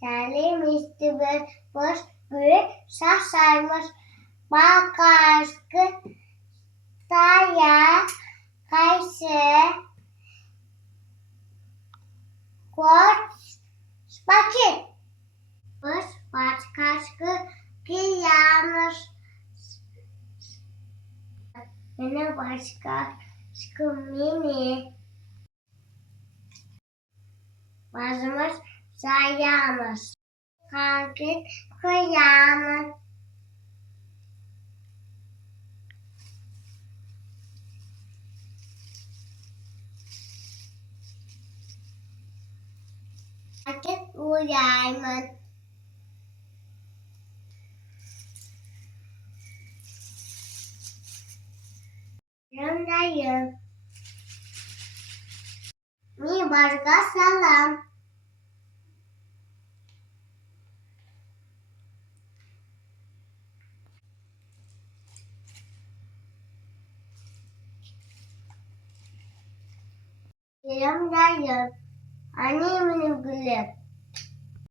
Serlemişti bir boş büyük şaşarmış. Bak aşkı saya kaysı koç bakit. Boş başkaşkı kıyanır. Beni başka mini bazımız sayamız. Kalkıp koyamız. Kalkıp uyayımız. Yanındayım. Mi başka salam. Yanındayım. Annemin gülü.